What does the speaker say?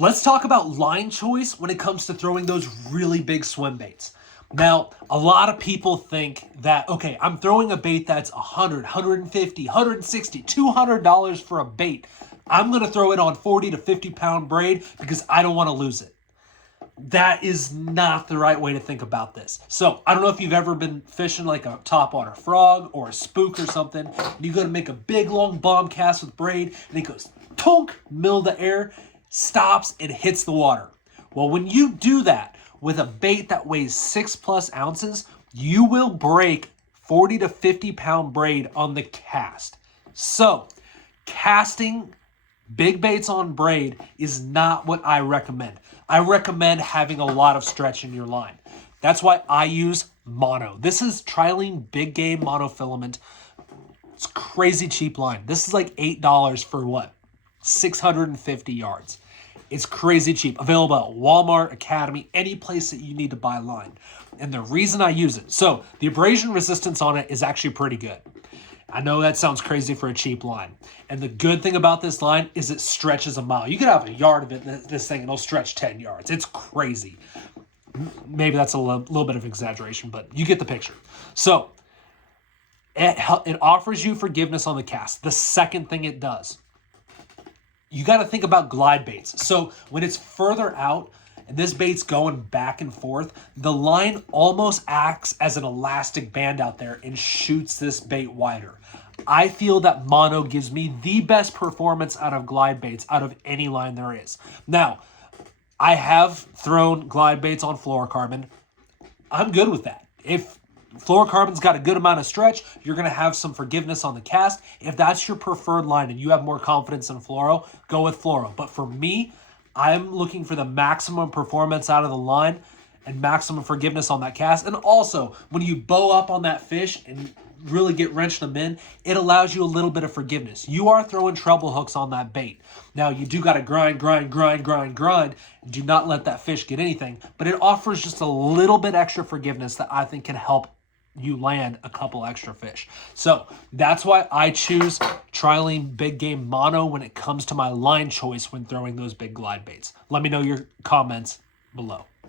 Let's talk about line choice when it comes to throwing those really big swim baits. Now, a lot of people think that, okay, I'm throwing a bait that's $100, $150, $160, $200 for a bait. I'm going to throw it on 40 to 50 pound braid because I don't want to lose it. That is not the right way to think about this. So I don't know if you've ever been fishing like a topwater frog or a spook or something. And you go to make a big long bomb cast with braid and it goes tonk, middle of the air, stops, and hits the water. Well, when you do that with a bait that weighs 6+ ounces, you will break 40 to 50 pound braid on the cast. So casting big baits on braid is not what I recommend. I recommend having a lot of stretch in your line. That's why I use mono. This is Trilene Big Game monofilament. It's crazy cheap line. This is like $8 for what? 650 yards. It's crazy cheap. Available at Walmart, Academy, any place that you need to buy line. And the reason I use it, so the abrasion resistance on it is actually pretty good. I know that sounds crazy for a cheap line. And the good thing about this line is it stretches a mile. You could have a yard of it, this thing, and it'll stretch 10 yards. It's crazy. Maybe that's a little bit of exaggeration, but you get the picture. So it offers you forgiveness on the cast. The second thing it does, you got to think about glide baits. So when it's further out and this bait's going back and forth, the line almost acts as an elastic band out there and shoots this bait wider. I feel that mono gives me the best performance out of glide baits out of any line there is. Now, I have thrown glide baits on fluorocarbon. I'm good with that. If fluorocarbon's got a good amount of stretch, you're going to have some forgiveness on the cast. If that's your preferred line and you have more confidence in fluoro, go with fluoro. But for me, I'm looking for the maximum performance out of the line and maximum forgiveness on that cast. And also, when you bow up on that fish and really get wrenched them in, it allows you a little bit of forgiveness. You are throwing treble hooks on that bait. Now, you do got to grind. Do not let that fish get anything. But it offers just a little bit extra forgiveness that I think can help you land a couple extra fish. So that's why I choose Trilene Big Game Mono when it comes to my line choice when throwing those big glide baits. Let me know your comments below.